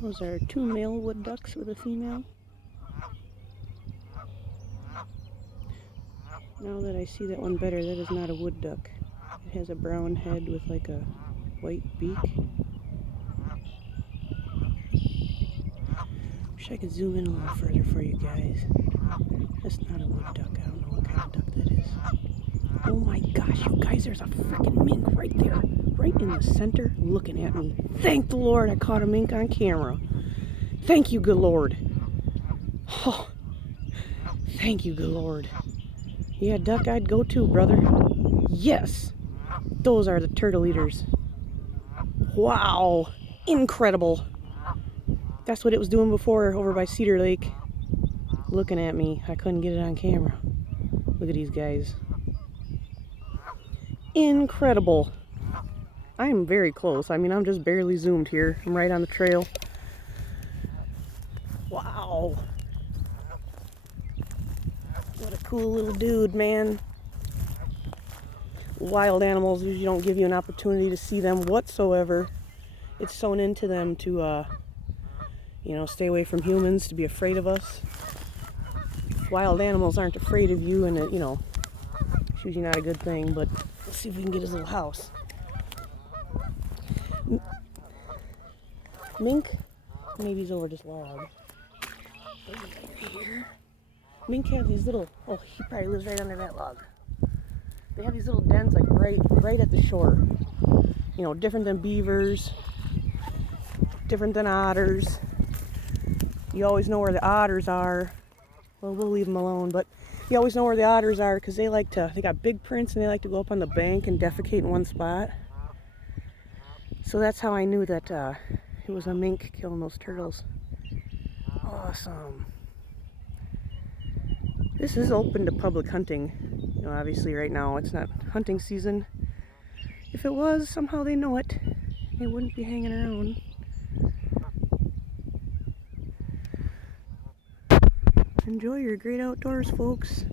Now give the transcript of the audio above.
Those are two male wood ducks with a female. Now that I see that one better, that is not a wood duck. It has a brown head with like a white beak. Wish I could zoom in a little further for you guys. That's not a wood duck. I don't know what kind of duck that is. Oh my gosh, you guys, there's a freaking mink right there. Right in the center, looking at me. Thank the Lord I caught a mink on camera. Thank you, good Lord. Oh, thank you, good Lord. Yeah, duck, I'd go too, brother. Yes, those are the turtle eaters. Wow, incredible. That's what it was doing before over by Cedar Lake. Looking at me. I couldn't get it on camera. Look at these guys. Incredible. I am very close. I mean, I'm just barely zoomed here. I'm right on the trail. Wow. What a cool little dude, man. Wild animals usually don't give you an opportunity to see them whatsoever. It's sewn into them to, stay away from humans, to be afraid of us. Wild animals aren't afraid of you, and it's usually not a good thing, but let's see if we can get his little house. Mink, maybe he's over this log. Here. Mink have these little, he probably lives right under that log. They have these little dens like right at the shore. Different than beavers, different than otters. You always know where the otters are. Well, we'll leave them alone, but you always know where the otters are because they got big prints and they like to go up on the bank and defecate in one spot. So that's how I knew that it was a mink killing those turtles. Awesome. This is open to public hunting. Obviously right now it's not hunting season. If it was, somehow they know it. They wouldn't be hanging around. Enjoy your great outdoors, folks.